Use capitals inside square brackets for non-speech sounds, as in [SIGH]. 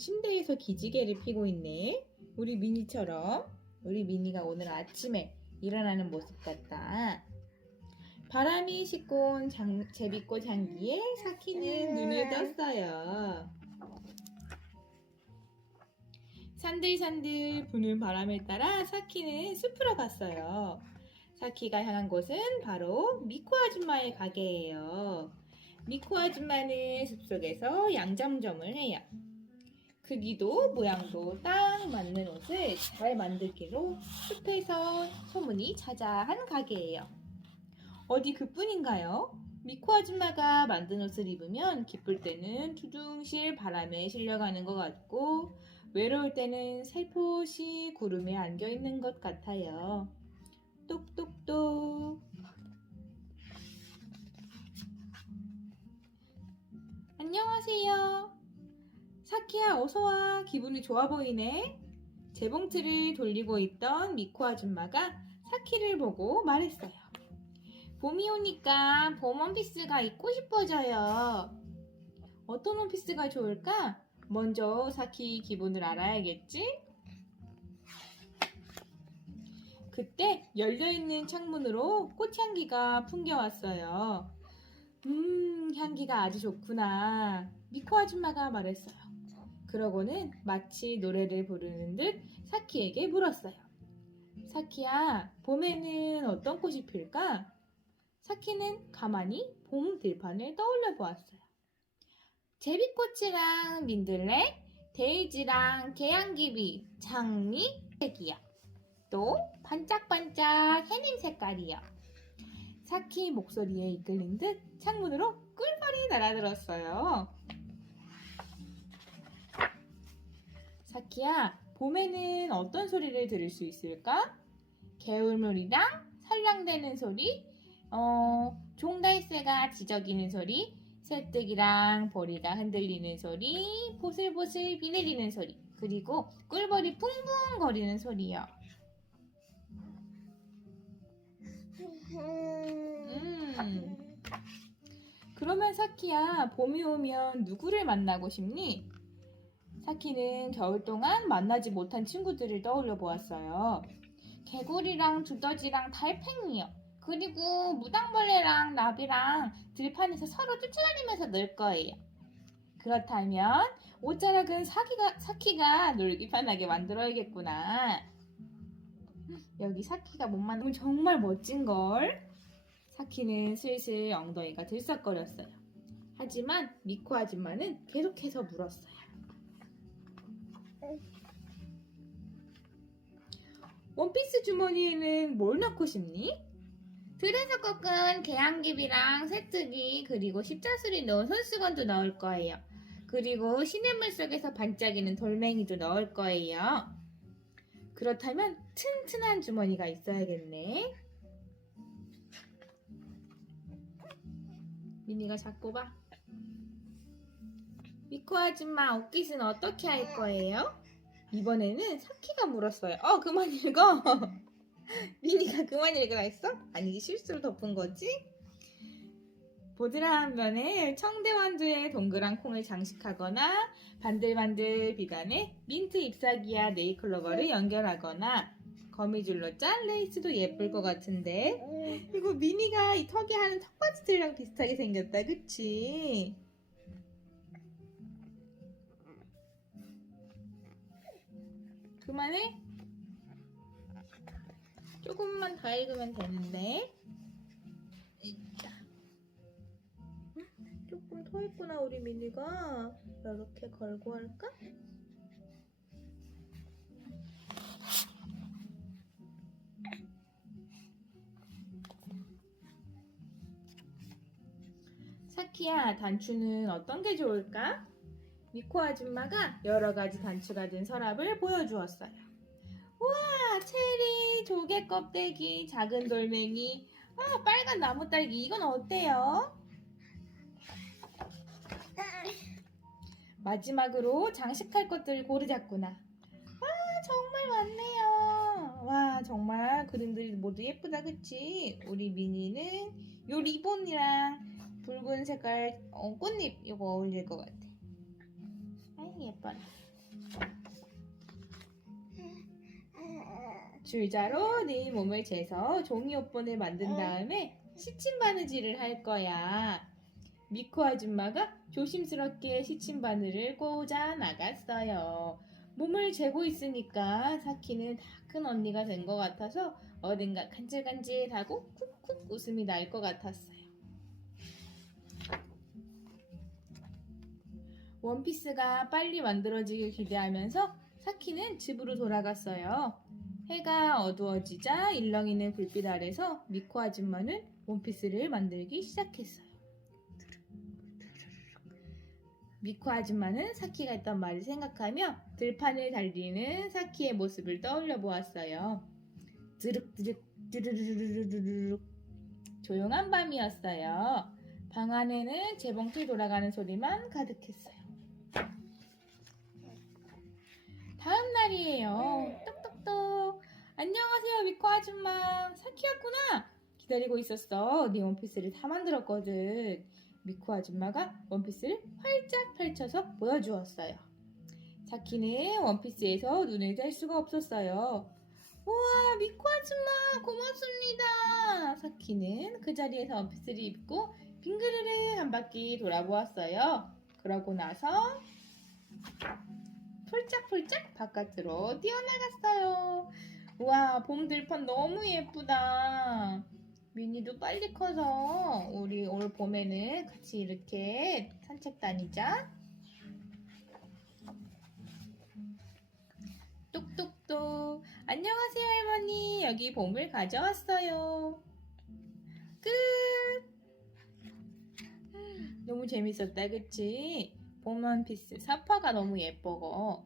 침대에서 기지개를 피고 있네. 우리 미니처럼. 우리 미니가 오늘 아침에 일어나는 모습 같다. 바람이 싣고 온 장, 제비꽃 향기에 사키는 눈을 떴어요. 산들산들 부는 바람을 따라 사키는 숲으로 갔어요. 사키가 향한 곳은 바로 미코 아줌마의 가게예요. 미코 아줌마는 숲속에서 양장점을 해요. 크기도 모양도 딱 맞는 옷을 잘 만들기로 숲에서 소문이 자자한 가게예요. 어디 그뿐인가요? 미코 아줌마가 만든 옷을 입으면 기쁠 때는 두둥실 바람에 실려가는 것 같고 외로울 때는 살포시 구름에 안겨 있는 것 같아요. 똑똑똑. 안녕하세요. 사키야, 어서와. 기분이 좋아 보이네. 재봉틀을 돌리고 있던 미코 아줌마가 사키를 보고 말했어요. 봄이 오니까 봄 원피스가 입고 싶어져요. 어떤 원피스가 좋을까? 먼저 사키 기분을 알아야겠지? 그때 열려있는 창문으로 꽃향기가 풍겨왔어요. 음, 향기가 아주 좋구나. 미코 아줌마가 말했어요. 그러고는 마치 노래를 부르는 듯 사키에게 물었어요. 사키야, 봄에는 어떤 꽃이 필까? 사키는 가만히 봄 들판을 떠올려 보았어요. 제비꽃이랑 민들레, 데이지랑 개양귀비, 장미, 색이요. 또 반짝반짝 해님 색깔이요. 사키 목소리에 이끌린 듯 창문으로 꿀벌이 날아들었어요. 사키야, 봄에는 어떤 소리를 들을 수 있을까? 개울물이랑 설랑대는 소리, 어, 종달새가 지저귀는 소리, 새뜨기랑 보리가 흔들리는 소리, 보슬보슬 비 내리는 소리, 그리고 꿀벌이 붕붕 거리는 소리요. 음. 그러면 사키야, 봄이 오면 누구를 만나고 싶니? 사키는 겨울 동안 만나지 못한 친구들을 떠올려 보았어요. 개구리랑 두더지랑 달팽이요. 그리고 무당벌레랑 나비랑 들판에서 서로 쫓아다니면서 놀 거예요. 그렇다면 옷자락은 사키가, 사키가 놀기 편하게 만들어야겠구나. 여기 사키가 못 만들면 정말 멋진걸. 사키는 슬슬 엉덩이가 들썩거렸어요. 하지만 미코 아줌마는 계속해서 물었어요. 원피스 주머니에는 뭘 넣고 싶니? 그래서 꼭은 개양귀비랑 새뜨기 그리고 십자수를 넣은 손수건도 넣을 거예요. 그리고 시냇물 속에서 반짝이는 돌멩이도 넣을 거예요. 그렇다면 튼튼한 주머니가 있어야겠네. 미니가 잡고 봐. 미코 아줌마 옷깃은 어떻게 할 거예요? 이번에는 사키가 물었어요. 어, 그만 읽어. [LAUGHS] 미니가 그만 읽으라 했어? 아니, 이게 실수로 덮은 거지? 보드라한 면에 청대완두에 동그란 콩을 장식하거나 반들반들 비단에 민트 잎사귀와 네이클로버를 연결하거나 거미줄로 짠 레이스도 예쁠 것 같은데 이거 미니가 이 턱에 하는 턱받이들이랑 비슷하게 생겼다 그치? 그만해? 조금만 더 읽으면 되는데. 조금 더 있구나 우리 미니가 이렇게 걸고 할까? 사키야 단추는 어떤 게 좋을까? 미코 아줌마가 여러 가지 단추가 든 서랍을 보여주었어요. 우와 체리, 조개 껍데기, 작은 돌멩이, 아 빨간 나무 딸기 이건 어때요? 마지막으로 장식할 것들을 고르자꾸나. 와 정말 많네요. 와 정말 그림들이 모두 예쁘다 그치? 우리 미니는 요 리본이랑 붉은 색깔 어, 꽃잎 이거 어울릴 것 같아. 아이 예뻐라. 줄자로 네 몸을 재서 종이옷본을 만든 다음에 시침 바느질을 할 거야. 미코 아줌마가 조심스럽게 시침 바늘을 꽂아 나갔어요. 몸을 재고 있으니까 사키는 다 큰 언니가 된 것 같아서 어딘가 간질간질하고 쿡쿡 웃음이 날 것 같았어요. 원피스가 빨리 만들어지길 기대하면서 사키는 집으로 돌아갔어요. 해가 어두워지자 일렁이는 불빛 아래서 미코 아줌마는 원피스를 만들기 시작했어요. 미코 아줌마는 사키가 했던 말을 생각하며 들판을 달리는 사키의 모습을 떠올려 보았어요. 드륵드륵 드르르르르르륵 조용한 밤이었어요. 방 안에는 재봉틀 돌아가는 소리만 가득했어요. 아줌마. 사키였구나. 기다리고 있었어. 네 원피스를 다 만들었거든. 미코 아줌마가 원피스를 활짝 펼쳐서 보여주었어요. 사키는 원피스에서 눈을 뗄 수가 없었어요. 우와, 미코 아줌마, 고맙습니다. 사키는 그 자리에서 원피스를 입고 빙그르르 한 바퀴 돌아보았어요. 그러고 나서 폴짝폴짝 바깥으로 뛰어나갔어요. 우와, 봄 들판 너무 예쁘다. 미니도 빨리 커서 우리 올 봄에는 같이 이렇게 산책 다니자. 똑똑똑. 안녕하세요, 할머니. 여기 봄을 가져왔어요. 끝. 너무 재밌었다, 그치? 봄 원피스 사파가 너무 예뻐.